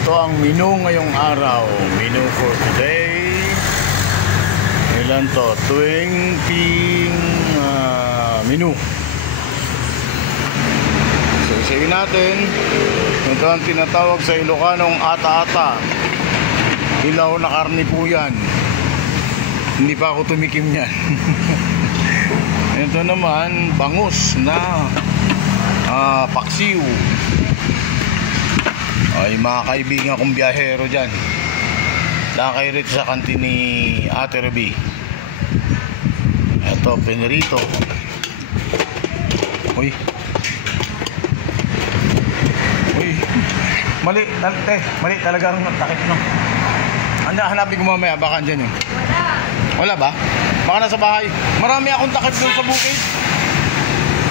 Ito ang menu ngayong araw. Menu for today. Ilan to? 20 menu. So isayin natin. Ito ang tinatawag sa Ilocanong ata-ata. Hilaw na karne po yan. Hindi pa ako tumikim yan. Ito naman bangus na paksiw. Ay mga kaibigan kong biyahero dyan, lakay rito sa kantin ni Ate Ruby. Ito pinirito. Uy, mali, mali talagang takip no. Hanapin ko mamaya, baka andyan yun. Wala ba? Baka nasa bahay. Marami akong takip doon sa bukid.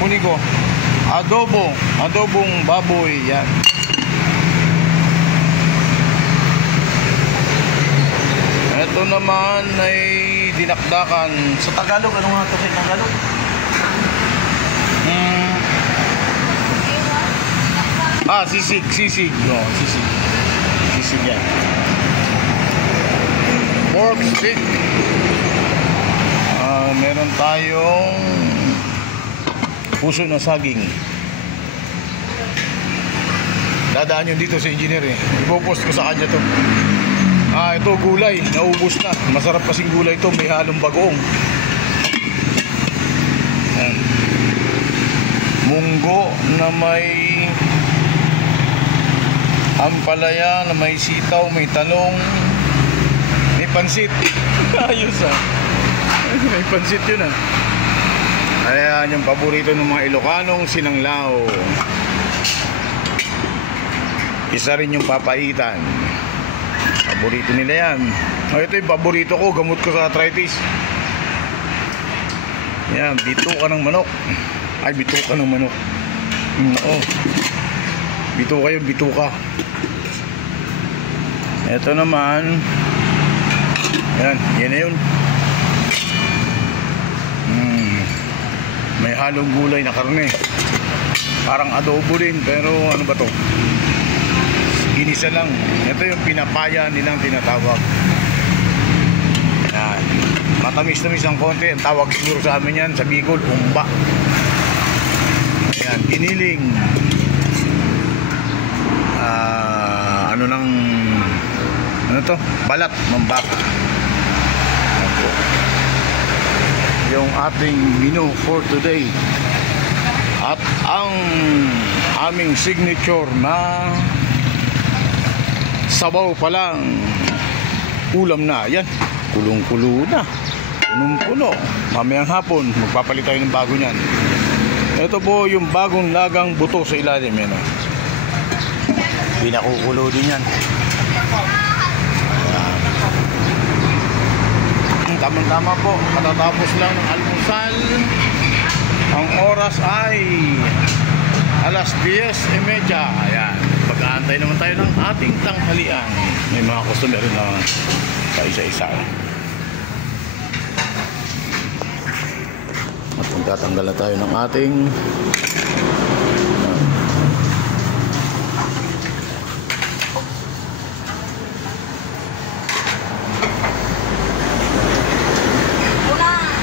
Kunin ko. Adobong baboy yan. Ito naman ay dinakdakan sa Tagalog. Ano nga ito sa Tagalog? Sisig. No, sisig yan. Pork stick. Meron tayong puso na saging. Dadaan yun dito sa engineer eh. Ipopost ko sa kanya to. Ito gulay, naubos na. Masarap kasing gulay ito, may halong bagoong. Munggo na may ampalaya, na may sitaw, may talong, may pansit. Ayos may pansit yun Ayan yung paborito ng mga Ilocanong sinanglaw. Isa rin yung papaitan. Paborito nila yan. Ito yung paborito ko, gamot ko sa arthritis. Yan, bituka ng manok. Ay, bituka ng manok. Oo. Bituka. Ito naman. Yan na yun. May halong gulay na karne. Parang adobo din, pero ano ba to? Ginisa lang. Ito yung pinapaya nilang tinatawag. Yan. Matamis-tamis ang konti. Ang tawag siguro sa amin yan sa Bicol, umba. Ayan, giniling. Ano to? Balat ng baka. Yung ating menu for today. At ang aming signature na sabaw pa lang, ulam na. Yan, kulong-kulo na, punong-puno. Mamayang hapon magpapalit tayo ng bago niyan. Ito po yung bagong lagang buto sa ilalim. Yan pinakukulo din yan. Tama-tama po, katatapos lang ng almusal. Ang oras ay alas 10:30. Ayan, pag-aantay naman tayo ng ating tanghalian. May mga customer na isa-isa. At magtatanggal na tayo ng ating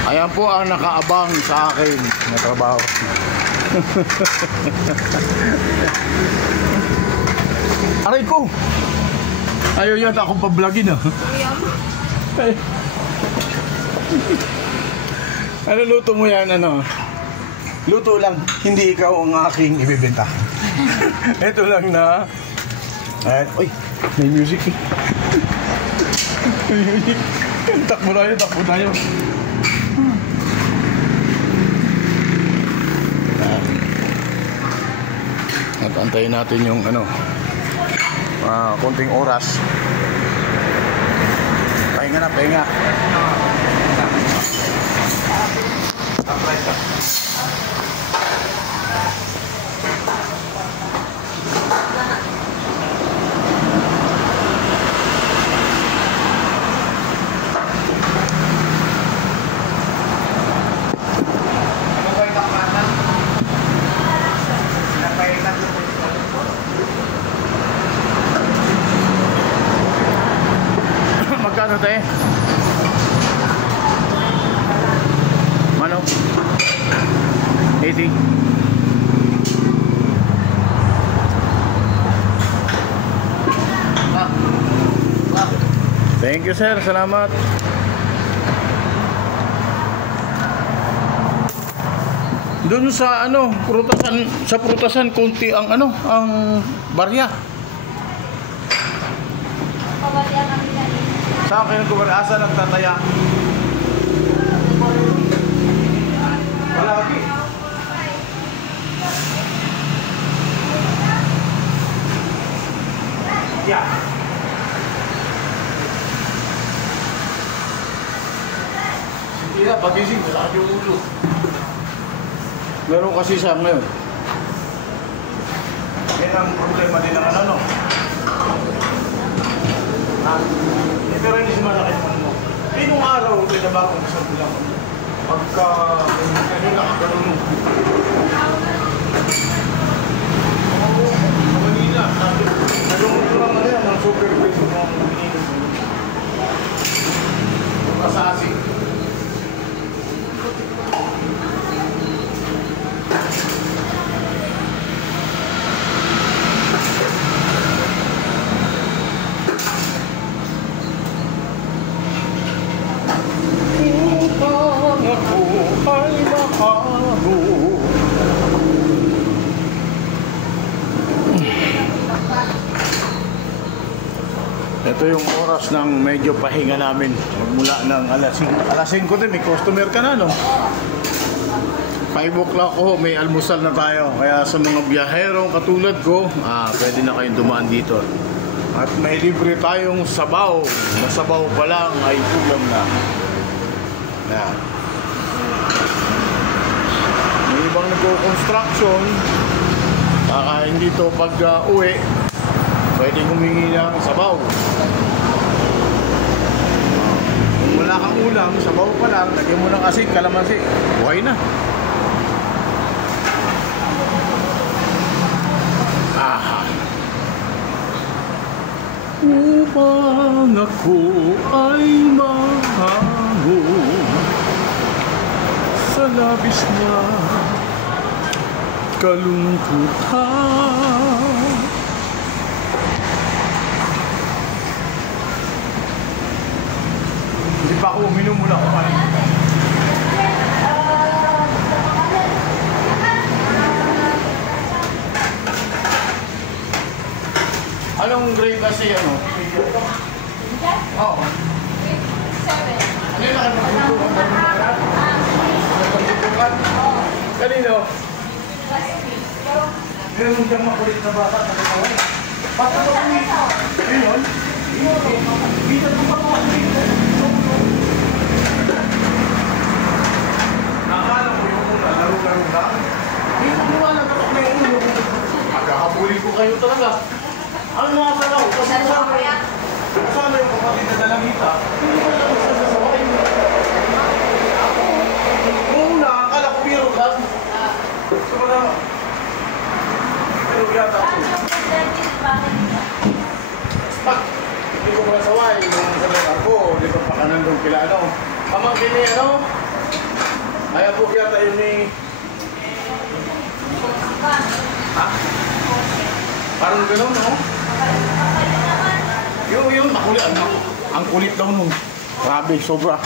ayan po ang nakaabang sa akin na trabaho. Aray ko! Ayaw yata akong pablogin Ano luto mo yan? Luto lang, hindi ikaw ang aking ibibenta. Ito lang na uy, may music. May music. Takbo tayo. At antayin natin yung konting oras. Pahinga. Magkano tayo? Mano? 80. Thank you sir, salamat. Doon sa ano, prutasan konti ang ano, ang barya. Sa akin ko asa nagtataya. Palagi. Yeah. Sige na, pagising, masakit yung ulo. Meron kasi siya ngayon. Yan ang problema din ng ano. Pero hindi siya masakit mo. Pinong araw, pinabakong sa bilang. Pagka, ganyan lang ang ganun. Oo, sa Manila. Nagumulo lang na yan, ang super face ng mga ininom. Kasasi. Ito yung oras ng medyo pahinga namin. Magmula ng alas 5 din, may customer ka na, no? 5 o'clock ko, may almusal na tayo. Kaya sa mga biyaherong katulad ko, pwede na kayong dumaan dito. At may libre tayong sabaw. Na sabaw pa lang ay ulam na. Yan. May ibang nagko-construction. Kakain dito pag uwi. Pwede humingi ng sabaw. Kung wala kang ulam, sabaw pa lang, lagyan mo ng asin, kalamansi. Buhay na. Aha. Upang ako ay mahango sa labis na kalungkutan. Hindi pa ako uminom mula kumain. Anong grade kasi ano? Oo. Ano yung nakapagputukan? Nakapagputukan? Kanino? Meron diyang makulit na bata na kaway. Bata ba kami? Ayun? Bisa mo pa kuha dito. Nakala mo yung una, laro-laro lang. Hindi mo wala na ako may ulo. Magkakabuli ko kayo talaga. Ano mga salaw? Kasama yung kapatid na dalangita. Hindi ko lang sasasaway. Una, akala ko biro lang. So wala. Pero yata ako. Pak! Hindi ko masaway. Yung salat ako, di ko pa ka nandong kila ano. Pamangkin niya ano? Ayaw po yata yun ni... Ha? Parang gano'n, no? Yun, makulit. Ang kulit daw nun. Grabe, sobra.